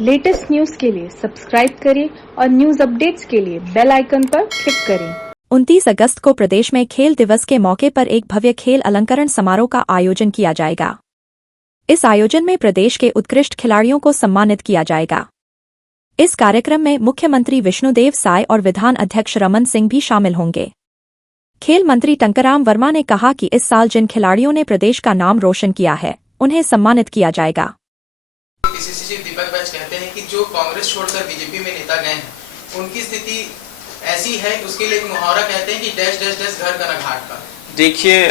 Latest news के लिए subscribe करें और न्यूज अपडेट्स के लिए बेल आइकन पर क्लिक करें। 29 अगस्त को प्रदेश में खेल दिवस के मौके पर एक भव्य खेल अलंकरण समारोह का आयोजन किया जाएगा। इस आयोजन में प्रदेश के उत्कृष्ट खिलाड़ियों को सम्मानित किया जाएगा। इस कार्यक्रम में मुख्यमंत्री विष्णुदेव साय और विधान अध्यक्ष रमन सिंह भी शामिल होंगे। खेल मंत्री टंकराम वर्मा ने कहा कि इस साल जिन खिलाड़ियों ने प्रदेश का नाम रोशन किया है, उन्हें सम्मानित किया जाएगा। पीसीसी दीपक बैच कहते हैं कि जो कांग्रेस छोड़कर बीजेपी में नेता गए हैं, उनकी स्थिति ऐसी है, उसके लिए एक मुहावरा कहते हैं कि डैश डैश डैश घर का न घाट का। देखिए,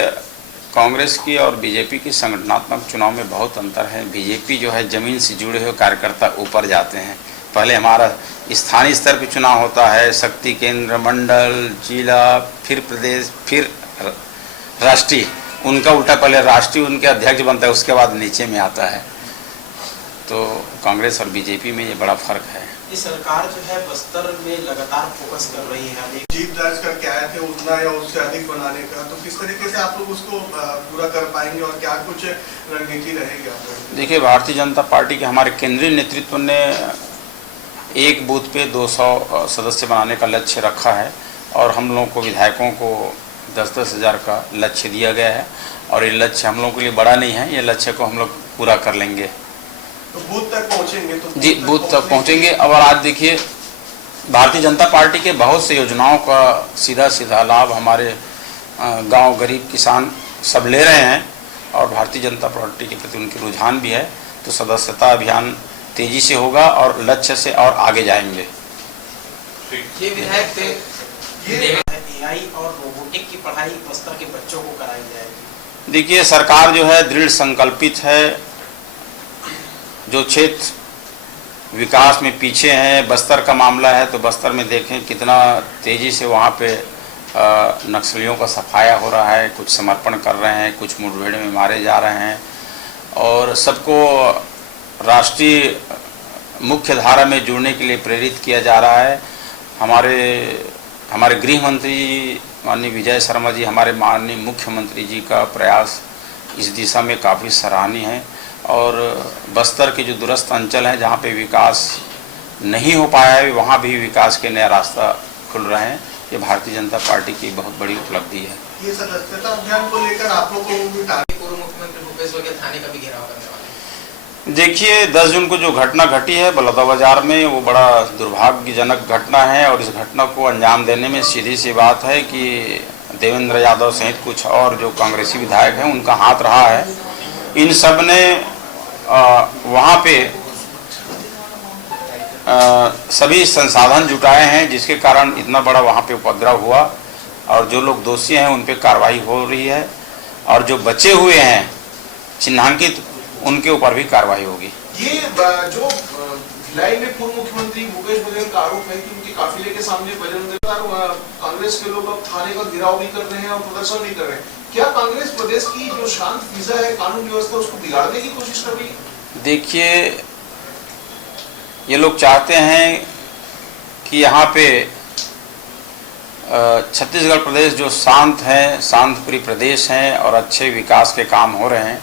कांग्रेस की और बीजेपी की संगठनात्मक चुनाव में बहुत अंतर है। बीजेपी जो है जमीन से जुड़े हुए कार्यकर्ता ऊपर जाते हैं। पहले हमारा स्थानीय स्तर पर चुनाव होता है, शक्ति केंद्र, मंडल, जिला, फिर प्रदेश, फिर राष्ट्रीय। उनका उल्टा पहले राष्ट्रीय उनके अध्यक्ष बनता है, उसके बाद नीचे में आता है। तो कांग्रेस और बीजेपी में ये बड़ा फर्क है। ये सरकार जो है बस्तर में लगातार फोकस कर रही है, जीत दर्ज करके आए थे उतना या उससे अधिक बनाने का, तो किस तरीके से आप लोग उसको पूरा कर पाएंगे और क्या कुछ रणनीति रहेगी आप लोग? देखिए, भारतीय जनता पार्टी के हमारे केंद्रीय नेतृत्व ने एक बूथ पे 200 सदस्य बनाने का लक्ष्य रखा है और हम लोगों को विधायकों को 10-10 हज़ार का लक्ष्य दिया गया है और ये लक्ष्य हम लोगों के लिए बड़ा नहीं है। ये लक्ष्य को हम लोग पूरा कर लेंगे। तो बूथ तक पहुंचेंगे? तो जी, बूथ तक पहुंचेंगे। और आज देखिए, भारतीय जनता पार्टी के बहुत से योजनाओं का सीधा लाभ हमारे गांव, गरीब, किसान सब ले रहे हैं और भारतीय जनता पार्टी के प्रति उनकी रुझान भी है। तो सदस्यता अभियान तेजी से होगा और लक्ष्य से और आगे जाएंगे। ये विधायक एआई और रोबोटिक की पढ़ाई बस्तर के बच्चों को कराई जाएगी। देखिए, सरकार जो है दृढ़ संकल्पित है। जो क्षेत्र विकास में पीछे हैं, बस्तर का मामला है, तो बस्तर में देखें कितना तेज़ी से वहाँ पे नक्सलियों का सफाया हो रहा है। कुछ समर्पण कर रहे हैं, कुछ मुठभेड़ में मारे जा रहे हैं और सबको राष्ट्रीय मुख्य धारा में जुड़ने के लिए प्रेरित किया जा रहा है। हमारे गृह मंत्री माननीय विजय शर्मा जी, हमारे माननीय मुख्यमंत्री जी का प्रयास इस दिशा में काफ़ी सराहनीय है। और बस्तर के जो दूरस्थ अंचल हैं, जहाँ पे विकास नहीं हो पाया है, वहाँ भी विकास के नया रास्ता खुल रहे हैं। ये भारतीय जनता पार्टी की बहुत बड़ी उपलब्धि है। ये सदस्यता अभियान को लेकर आप लोग को पूर्व मुख्यमंत्री भूपेश बघेल थाने का भी घेराव करने वाले हैं। देखिए, 10 जून को जो घटना घटी है बलौदाबाजार में, वो बड़ा दुर्भाग्यजनक घटना है और इस घटना को अंजाम देने में सीधी सी बात है कि देवेंद्र यादव सहित कुछ और जो कांग्रेसी विधायक हैं, उनका हाथ रहा है। इन सब ने वहाँ पे सभी संसाधन जुटाए हैं, जिसके कारण इतना बड़ा वहाँ पे उपद्रव हुआ और जो लोग दोषी हैं उन पे कार्रवाई हो रही है और जो बचे हुए हैं चिन्हांकित, उनके ऊपर भी कार्रवाई होगी। ये जो भिलाई में पूर्व मुख्यमंत्री भूपेश बघेल का आरोप है कि उनके काफिले के सामने कांग्रेस के लोग अब थाने का घेराव भी कर रहे हैं और प्रदर्शन भी कर रहे हैं। क्या कांग्रेस प्रदेश की जो शांत फिजा है, कानून व्यवस्था, उसको बिगाड़ने की कोशिश कर रही है? देखिए, ये लोग चाहते हैं कि यहाँ पे छत्तीसगढ़ प्रदेश जो शांत है, शांतप्रिय प्रदेश हैं और अच्छे विकास के काम हो रहे हैं,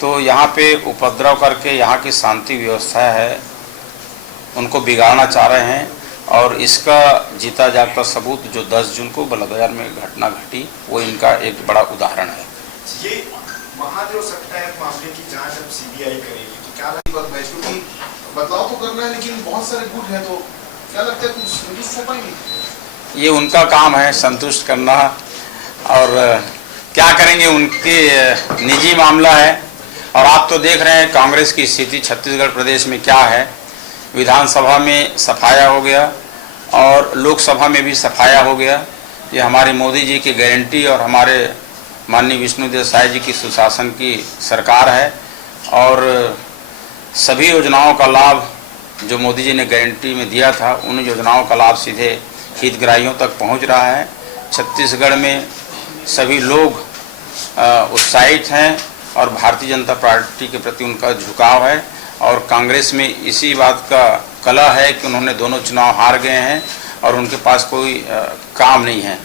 तो यहाँ पे उपद्रव करके यहाँ की शांति व्यवस्था है उनको बिगाड़ना चाह रहे हैं। और इसका जीता जागता सबूत जो 10 जून को बलौदाबाजार में घटना घटी, वो इनका एक बड़ा उदाहरण है। ये महादेव सट्टायक मामले की जांच अब सीबीआई करेगी, तो क्या लगता है? क्योंकि बदलाव तो करना है, लेकिन बहुत सारे गुट हैं, तो क्या लगता है कुछ संतुष्ट हो पाएंगे? ये उनका काम है संतुष्ट करना, और क्या करेंगे उनके निजी मामला है। और आप तो देख रहे हैं कांग्रेस की स्थिति छत्तीसगढ़ प्रदेश में क्या है। विधानसभा में सफाया हो गया और लोकसभा में भी सफाया हो गया। ये हमारे मोदी जी की गारंटी और हमारे माननीय विष्णुदेव साय जी की सुशासन की सरकार है और सभी योजनाओं का लाभ जो मोदी जी ने गारंटी में दिया था, उन योजनाओं का लाभ सीधे हितग्राहियों तक पहुंच रहा है। छत्तीसगढ़ में सभी लोग उत्साहित हैं और भारतीय जनता पार्टी के प्रति उनका झुकाव है और कांग्रेस में इसी बात का कला है कि उन्होंने दोनों चुनाव हार गए हैं और उनके पास कोई काम नहीं है।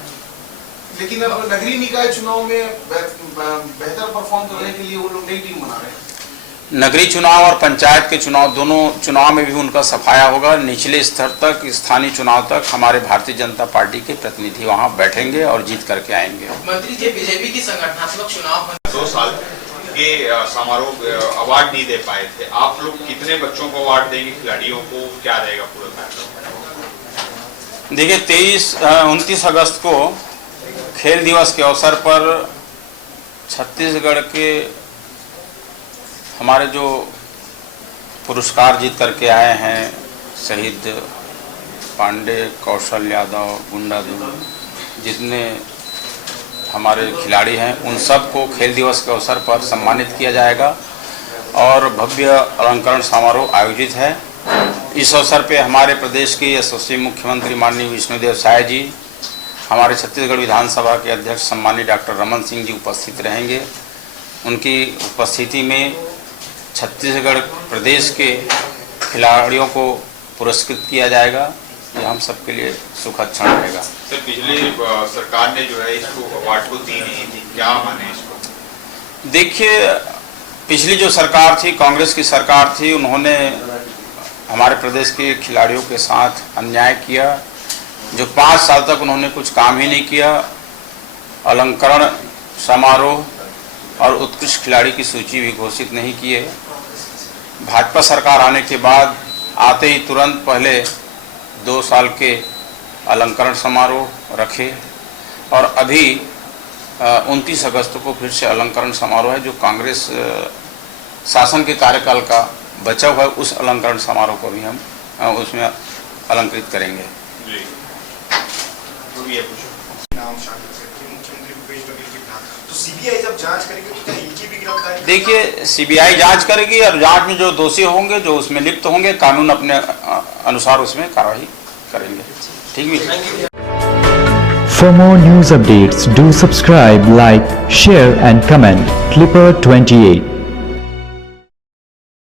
लेकिन अब नगरीय निकाय चुनाव में बेहतर परफॉर्म करने के लिए वो लोग नई टीम बना रहे हैं। नगरीय चुनाव और पंचायत के चुनाव, दोनों चुनाव में भी उनका सफाया होगा। निचले स्तर तक, स्थानीय चुनाव तक हमारे भारतीय जनता पार्टी के प्रतिनिधि वहां बैठेंगे और जीत करके आएंगे। मंत्री जी, बीजेपी की संगठनात्मक चुनाव 2 साल के समारोह अवार्ड नहीं दे पाए थे, आप लोग कितने बच्चों को अवार्ड देंगे, खिलाड़ियों को क्या रहेगा पूरा कार्यक्रम? देखिए 29 अगस्त को खेल दिवस के अवसर पर छत्तीसगढ़ के हमारे जो पुरस्कार जीत करके आए हैं, शहीद पांडे, कौशल यादव, गुंडा दुल, जितने हमारे खिलाड़ी हैं, उन सबको खेल दिवस के अवसर पर सम्मानित किया जाएगा और भव्य अलंकरण समारोह आयोजित है। इस अवसर पे हमारे प्रदेश के यशस्वी मुख्यमंत्री माननीय विष्णुदेव साय जी, हमारे छत्तीसगढ़ विधानसभा के अध्यक्ष सम्मानित डॉक्टर रमन सिंह जी उपस्थित रहेंगे। उनकी उपस्थिति में छत्तीसगढ़ प्रदेश के खिलाड़ियों को पुरस्कृत किया जाएगा। ये हम सबके लिए सुखद क्षण रहेगा। सर, पिछली सरकार ने जो है इसको अवार्ड को दी नहीं थी, क्या माने इसको? देखिए, पिछली जो सरकार थी, कांग्रेस की सरकार थी, उन्होंने हमारे प्रदेश के खिलाड़ियों के साथ अन्याय किया। जो 5 साल तक उन्होंने कुछ काम ही नहीं किया। अलंकरण समारोह और उत्कृष्ट खिलाड़ी की सूची भी घोषित नहीं किए। भाजपा सरकार आने के बाद आते ही तुरंत पहले 2 साल के अलंकरण समारोह रखे और अभी 29 अगस्त को फिर से अलंकरण समारोह है, जो कांग्रेस शासन के कार्यकाल का बचा हुआ है। उस अलंकरण समारोह को भी हम उसमें अलंकृत करेंगे। जी, नाम शामिल करके मुख्यमंत्री भूपेश बघेल के नाम, तो सीबीआई जब जांच करेगी तो क्या इनकी भी गिरफ्तारी? देखिए, सीबीआई जांच करेगी और जांच में जो दोषी होंगे, जो उसमें लिप्त होंगे, कानून अपने अनुसार उसमें कार्रवाई करेंगे। ठीक है। For more news updates, do subscribe, like, share and comment. Clipper 28